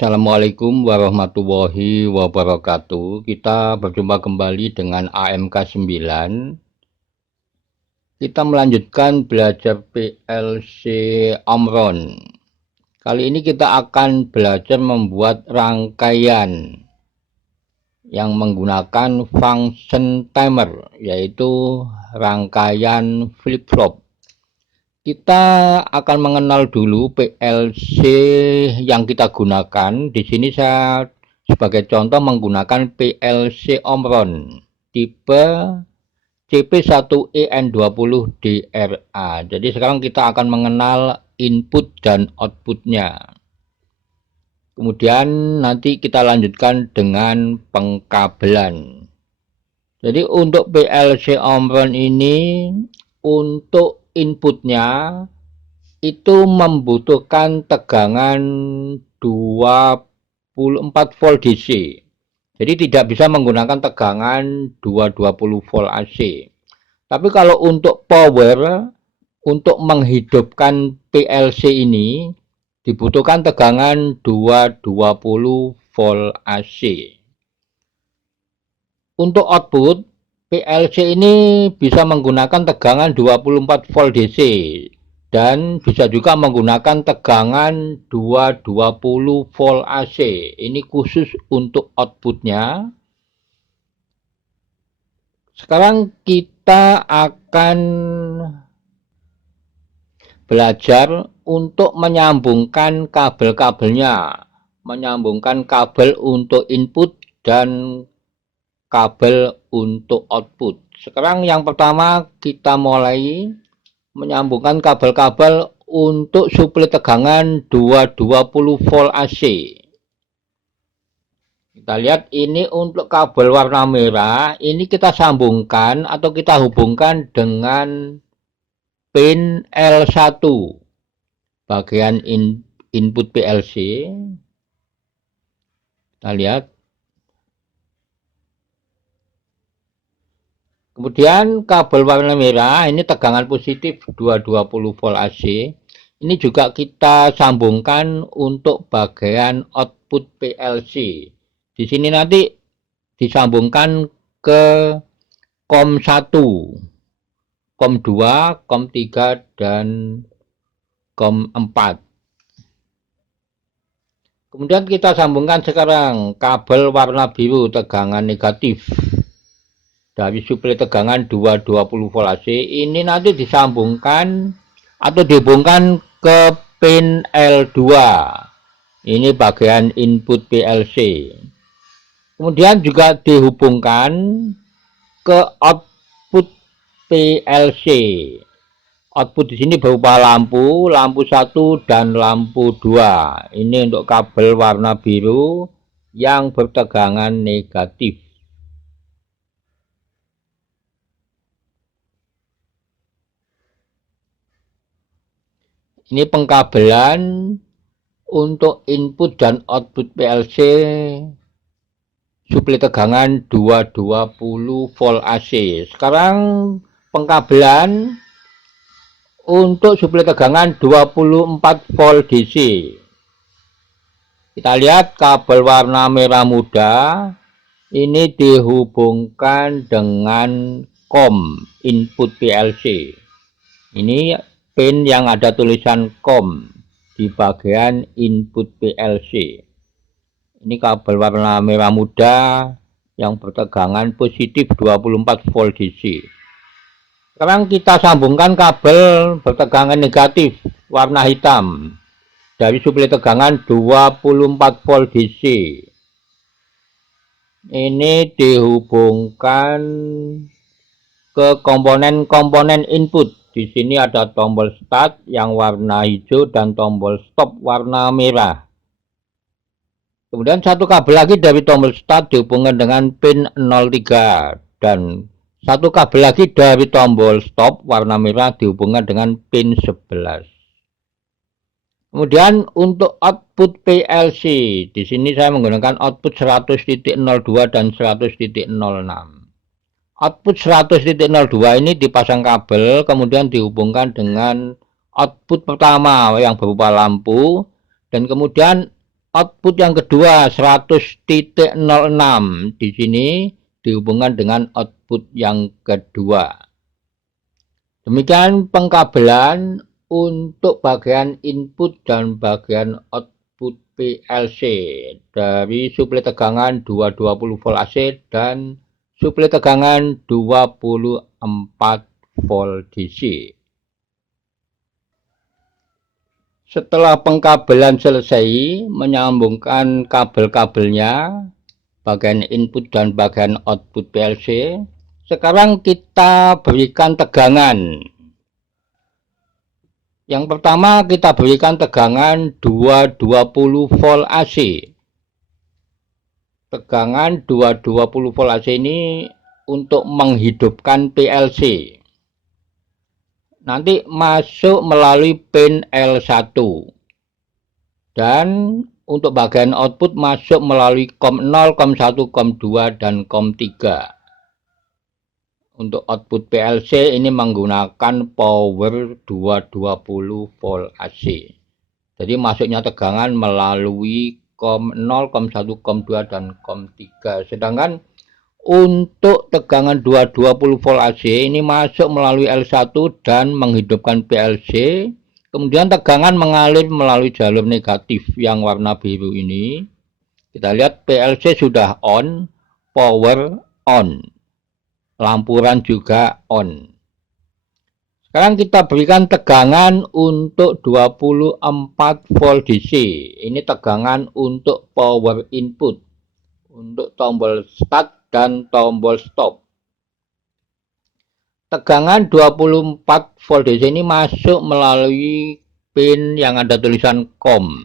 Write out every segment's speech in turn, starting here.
Assalamualaikum warahmatullahi wabarakatuh. Kita berjumpa kembali dengan AMK 9. Kita melanjutkan belajar PLC Omron. Kali ini kita akan belajar membuat rangkaian yang menggunakan function timer, yaitu rangkaian flip-flop. Kita akan mengenal dulu PLC yang kita gunakan. Di sini saya sebagai contoh menggunakan PLC Omron tipe CP1EN20DRA. Jadi sekarang kita akan mengenal input dan outputnya. Kemudian nanti kita lanjutkan dengan pengkabelan. Jadi untuk PLC Omron ini, untuk inputnya itu membutuhkan tegangan 24 volt DC. Jadi tidak bisa menggunakan tegangan 220 volt AC. Tapi kalau untuk power, untuk menghidupkan PLC ini dibutuhkan tegangan 220 volt AC. Untuk output, PLC ini bisa menggunakan tegangan 24 volt DC dan bisa juga menggunakan tegangan 220 volt AC. Ini khusus untuk outputnya. Sekarang kita akan belajar untuk menyambungkan kabel-kabelnya, menyambungkan kabel untuk input dan kabel untuk output. Sekarang yang pertama kita mulai menyambungkan kabel-kabel untuk suplai tegangan 220 volt AC. Kita lihat ini untuk kabel warna merah, ini kita sambungkan atau kita hubungkan dengan pin L1 bagian input PLC. Kita lihat. Kemudian kabel warna merah ini tegangan positif 220 volt AC. Ini juga kita sambungkan untuk bagian output PLC. Di sini nanti disambungkan ke COM 1, COM 2, COM 3 dan COM 4. Kemudian kita sambungkan sekarang kabel warna biru tegangan negatif dari suplai tegangan 220 volt AC. Ini nanti disambungkan atau dihubungkan ke pin L2. Ini bagian input PLC. Kemudian juga dihubungkan ke output PLC. Output di sini berupa lampu 1 dan lampu 2. Ini untuk kabel warna biru yang bertegangan negatif. Ini pengkabelan untuk input dan output PLC suplai tegangan 220 volt AC. Sekarang pengkabelan untuk suplai tegangan 24 volt DC. Kita lihat kabel warna merah muda ini dihubungkan dengan COM input PLC. Ini pin yang ada tulisan COM di bagian input PLC. Ini kabel warna merah muda yang bertegangan positif 24 volt DC. Sekarang kita sambungkan kabel bertegangan negatif warna hitam dari suplai tegangan 24 volt DC. Ini dihubungkan ke komponen-komponen input. Di sini ada tombol start yang warna hijau dan tombol stop warna merah. Kemudian satu kabel lagi dari tombol start dihubungkan dengan pin 03 dan satu kabel lagi dari tombol stop warna merah dihubungkan dengan pin 11. Kemudian untuk output PLC, di sini saya menggunakan output 100.02 dan 100.06. Output 100.02 ini dipasang kabel, kemudian dihubungkan dengan output pertama yang berupa lampu, dan kemudian Output yang kedua 100.06 di sini dihubungkan dengan output yang kedua. Demikian pengkabelan untuk bagian input dan bagian output PLC dari suplai tegangan 220 volt AC dan suplai tegangan 24 volt DC. Setelah pengkabelan selesai, menyambungkan kabel-kabelnya, bagian input dan bagian output PLC, sekarang kita berikan tegangan. Yang pertama kita berikan tegangan 220 volt AC. Tegangan 220 volt AC ini untuk menghidupkan PLC. Nanti masuk melalui pin L1. Dan untuk bagian output masuk melalui COM 0, COM 1, COM 2, dan COM 3. Untuk output PLC ini menggunakan power 220 volt AC. Jadi masuknya tegangan melalui COM 0, COM 1, COM 2, dan COM 3. Sedangkan untuk tegangan 220 volt AC ini masuk melalui L1 dan menghidupkan PLC. Kemudian tegangan mengalir melalui jalur negatif yang warna biru ini. Kita lihat PLC sudah on, power on. Lampuran juga on. Sekarang kita berikan tegangan untuk 24 volt DC. Ini tegangan untuk power input. Untuk tombol start dan tombol stop. Tegangan 24 volt DC ini masuk melalui pin yang ada tulisan COM.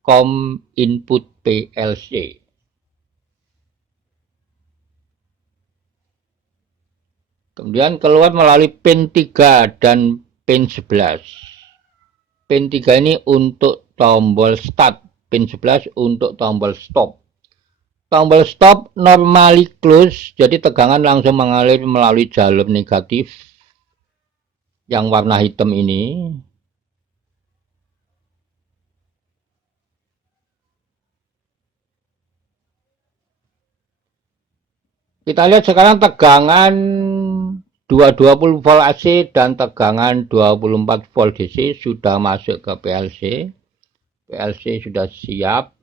COM input PLC. Kemudian keluar melalui pin 3 dan pin 11. Pin 3 ini untuk tombol start, pin 11 untuk tombol stop. Tombol stop normally close, jadi tegangan langsung mengalir melalui jalur negatif yang warna hitam ini. Kita lihat sekarang tegangan 220 volt AC dan tegangan 24 volt DC sudah masuk ke PLC. PLC sudah siap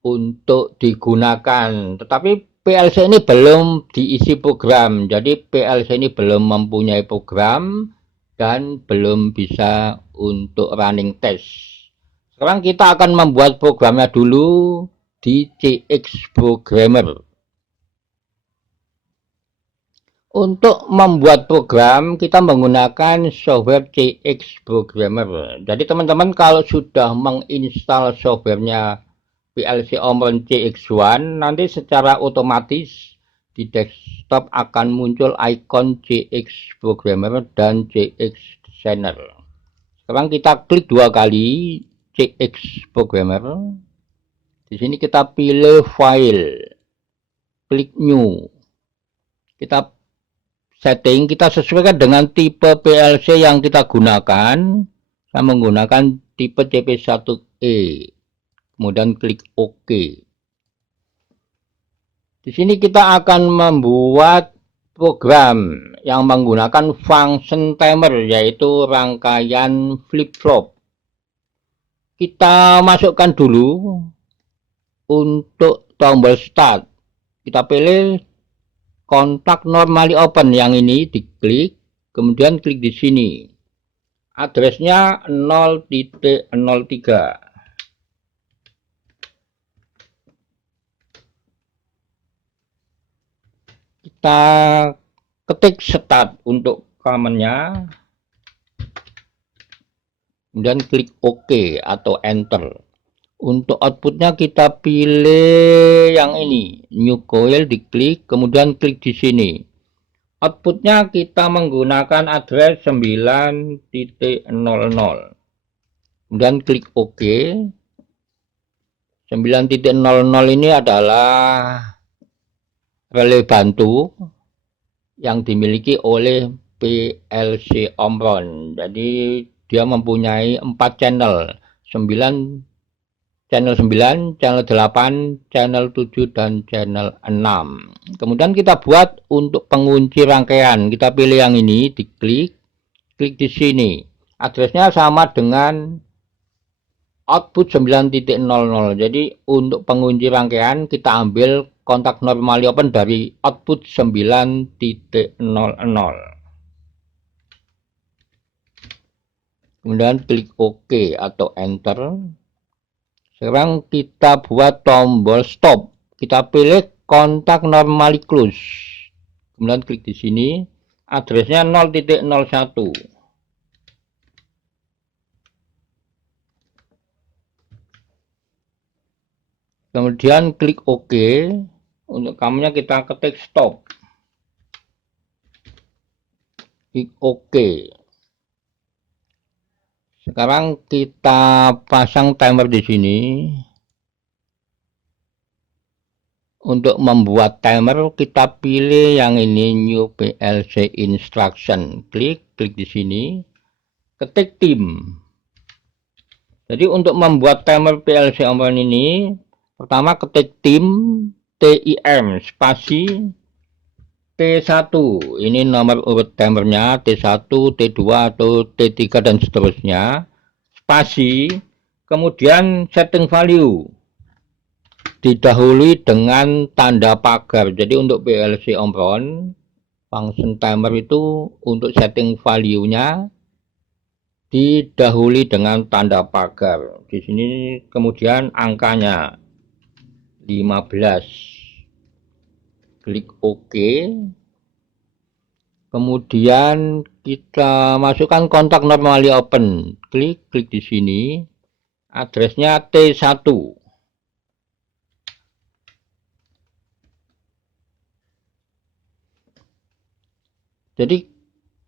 untuk digunakan, tetapi PLC ini belum diisi program, jadi PLC ini belum mempunyai program dan belum bisa untuk running test. Sekarang kita akan membuat programnya dulu di CX Programmer. Untuk membuat program kita menggunakan software CX Programmer. Jadi teman-teman kalau sudah menginstal softwarenya PLC Omron CX1, nanti secara otomatis di desktop akan muncul ikon CX Programmer dan CX Designer. Sekarang kita klik dua kali CX Programmer. Di sini kita pilih file, klik new. Kita setting, kita sesuaikan dengan tipe PLC yang kita gunakan. Saya menggunakan tipe CP1E. Kemudian klik OK. Di sini kita akan membuat program yang menggunakan function timer, yaitu rangkaian flip-flop. Kita masukkan dulu untuk tombol start. Kita pilih kontak normally open yang ini, diklik, kemudian klik di sini. Addressnya 0.03. Kita ketik start untuk command-nya, kemudian klik OK atau enter. Untuk outputnya kita pilih yang ini, new coil, diklik, kemudian klik di sini. Outputnya kita menggunakan address 9.00. Kemudian klik OK. 9.00 ini adalah relay bantu yang dimiliki oleh PLC Omron. Jadi dia mempunyai 4 channel, 9 channel 9, channel 8, channel 7, dan channel 6. Kemudian kita buat untuk pengunci rangkaian. Kita pilih yang ini, diklik, klik di sini. Addressnya sama dengan output 9.00. Jadi untuk pengunci rangkaian kita ambil kontak normally open dari output 9.00. Kemudian klik OK atau enter. Sekarang kita buat tombol stop. Kita pilih kontak normally close. Kemudian klik di sini. Addressnya 0.01. Kemudian klik OK. Untuk kamunya kita ketik stop. Klik OK. Sekarang kita pasang timer di sini. Untuk membuat timer kita pilih yang ini, new PLC instruction. Klik di sini. Ketik tim. Jadi untuk membuat timer PLC Omron ini, pertama ketik tim, TIM, spasi T1. Ini nomor urut timernya, T1, T2, atau T3, dan seterusnya. Spasi, kemudian setting value. Didahului dengan tanda pagar. Jadi untuk PLC Omron, function timer itu untuk setting value-nya didahului dengan tanda pagar. Di sini kemudian angkanya 15. Klik OK. Kemudian kita masukkan kontak normally open. Klik di sini. Addressnya T1. Jadi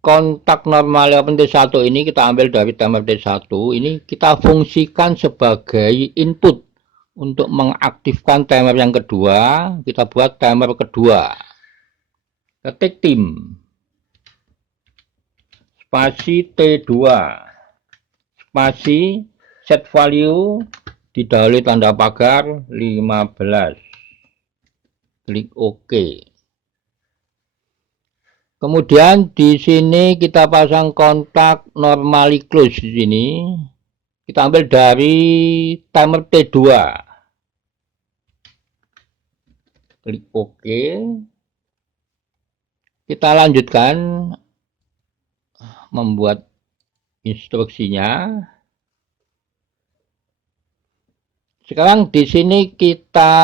kontak normally open T1 ini kita ambil dari timer T1. Ini kita fungsikan sebagai input untuk mengaktifkan timer yang kedua. Kita buat timer kedua. Ketik tim, spasi T2, spasi set value, didahului tanda pagar 15. Klik OK. Kemudian di sini kita pasang kontak normally close. Di sini kita ambil dari timer T2. Klik OK. Kita lanjutkan membuat instruksinya. Sekarang di sini kita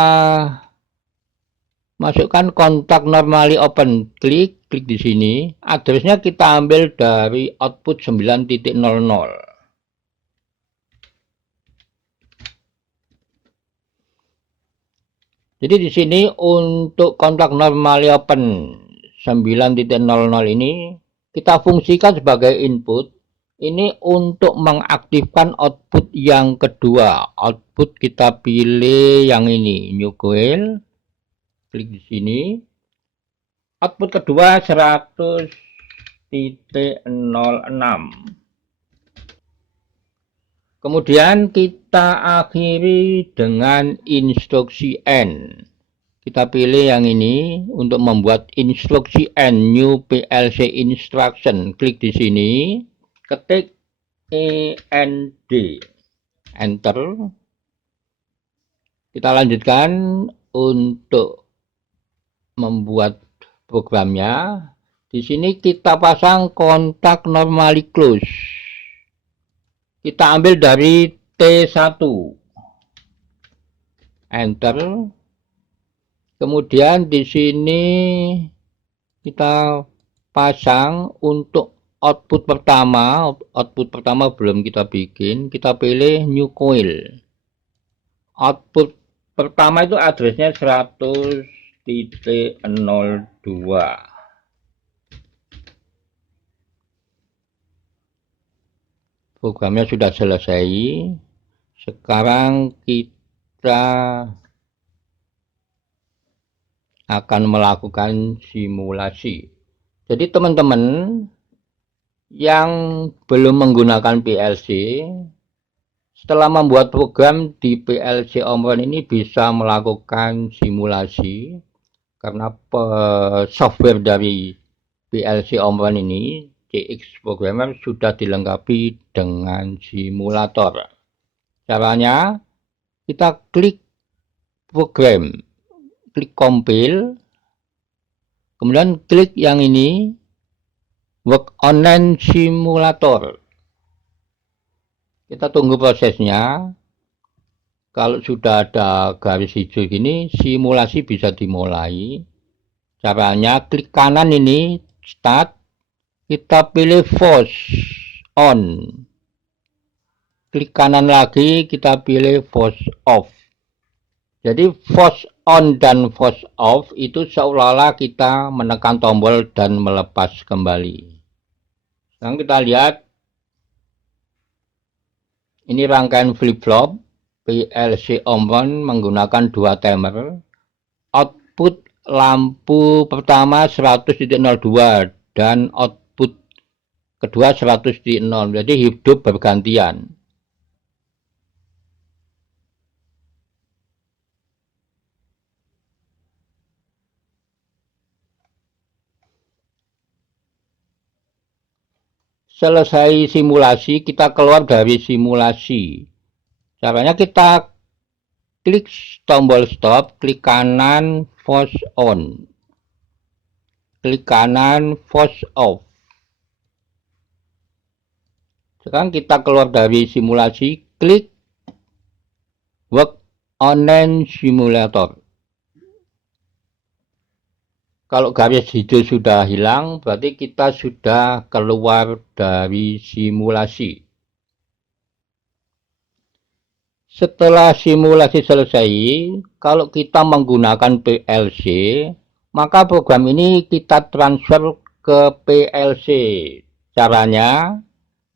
masukkan kontak normally open. Klik di sini. Addressnya kita ambil dari output 9.00. Jadi di sini untuk kontak normally open 9.00 ini kita fungsikan sebagai input. Ini untuk mengaktifkan output yang kedua. Output kita pilih yang ini, new coil. Klik di sini. Output kedua 100.06. Kemudian kita akhiri dengan instruksi N. Kita pilih yang ini untuk membuat instruksi N, new PLC instruction. Klik di sini, ketik END, enter. Kita lanjutkan untuk membuat programnya. Di sini kita pasang kontak normally close. Kita ambil dari T1. Enter. Kemudian di sini kita pasang untuk output pertama. Output pertama belum kita bikin. Kita pilih new coil. Output pertama itu addressnya 100.02. Programnya sudah selesai. Sekarang kita akan melakukan simulasi. Jadi teman-teman yang belum menggunakan PLC, Setelah membuat program di PLC Omron ini bisa melakukan simulasi karena software dari PLC Omron ini CX Programmer sudah dilengkapi dengan simulator. Caranya kita klik program, klik compile, kemudian klik yang ini work online simulator. Kita tunggu prosesnya. Kalau sudah ada garis hijau gini, simulasi bisa dimulai. Caranya klik kanan ini start, kita pilih force on. Klik kanan lagi, kita pilih force off. Jadi force on dan force off itu seolah-olah kita menekan tombol dan melepas kembali. Sekarang kita lihat, ini rangkaian flip-flop PLC Omron menggunakan dua timer. Output lampu pertama 100.02 dan output kedua 100.0. Jadi hidup bergantian. Selesai simulasi, kita keluar dari simulasi. Caranya kita klik tombol stop, klik kanan force on, klik kanan force off. Sekarang kita keluar dari simulasi, klik work online simulator. Kalau garis hijau sudah hilang, berarti kita sudah keluar dari simulasi. Setelah simulasi selesai, kalau kita menggunakan PLC, maka program ini kita transfer ke PLC. Caranya,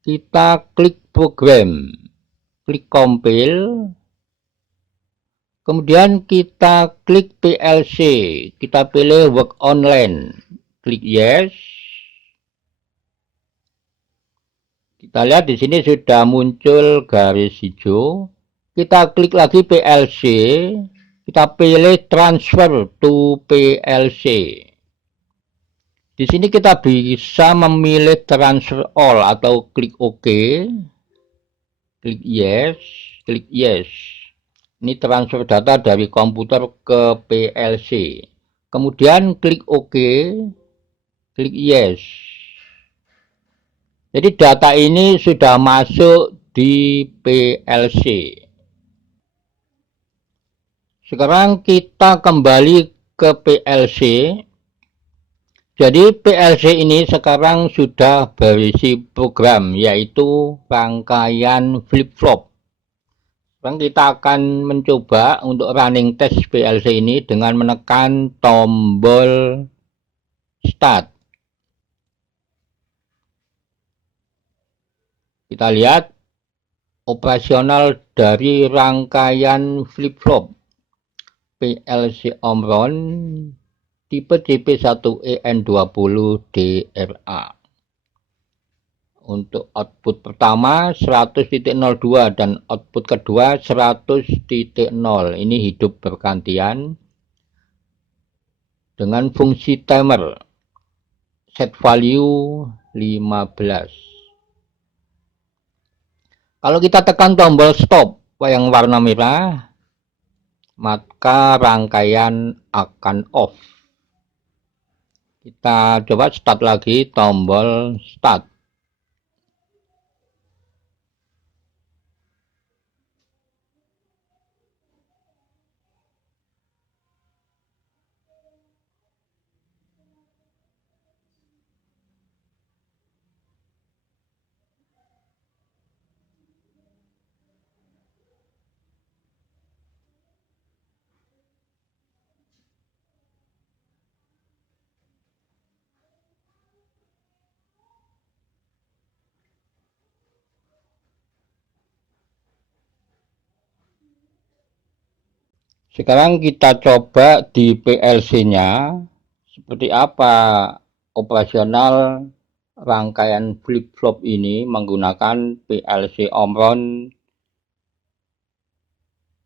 kita klik program, klik compile, kemudian kita klik PLC, kita pilih work online, klik yes. Kita lihat di sini sudah muncul garis hijau. Kita klik lagi PLC, kita pilih transfer to PLC. Di sini kita bisa memilih transfer all atau klik OK, klik yes, klik yes. Ini transfer data dari komputer ke PLC. Kemudian klik OK, klik yes. Jadi data ini sudah masuk di PLC. Sekarang kita kembali ke PLC. Jadi PLC ini sekarang sudah berisi program, yaitu rangkaian flip-flop. Sekarang kita akan mencoba untuk running test PLC ini dengan menekan tombol start. Kita lihat operasional dari rangkaian flip-flop PLC Omron tipe CP1EN20DRA. Untuk output pertama 100.02 dan output kedua 100.0. Ini hidup bergantian dengan fungsi timer set value 15. Kalau kita tekan tombol stop yang warna merah, maka rangkaian akan off. Kita coba start lagi, tombol start. Sekarang kita coba di PLC-nya seperti apa operasional rangkaian flip-flop ini menggunakan PLC Omron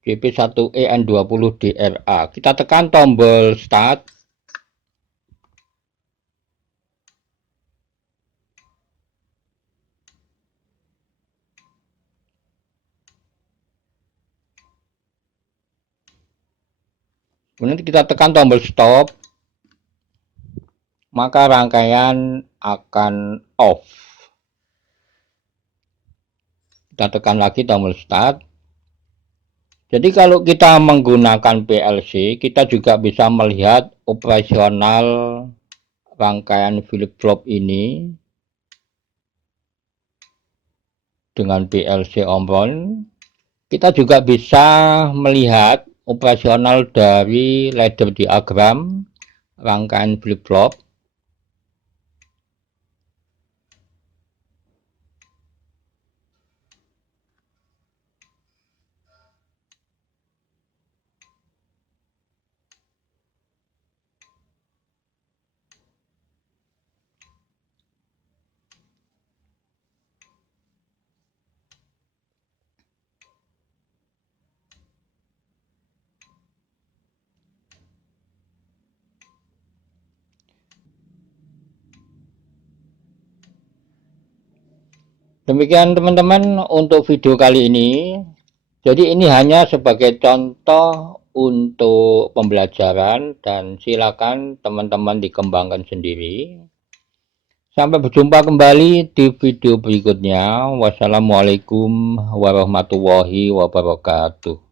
JP1EN20DRA. Kita tekan tombol start. Kemudian kita tekan tombol stop, maka rangkaian akan off. Kita tekan lagi tombol start. Jadi kalau kita menggunakan PLC, kita juga bisa melihat operasional rangkaian flip-flop ini dengan PLC on. Kita juga bisa melihat operasional dari ladder diagram rangkaian flip-flop. Demikian teman-teman untuk video kali ini. Jadi ini hanya sebagai contoh untuk pembelajaran dan silakan teman-teman dikembangkan sendiri. Sampai berjumpa kembali di video berikutnya. Wassalamualaikum warahmatullahi wabarakatuh.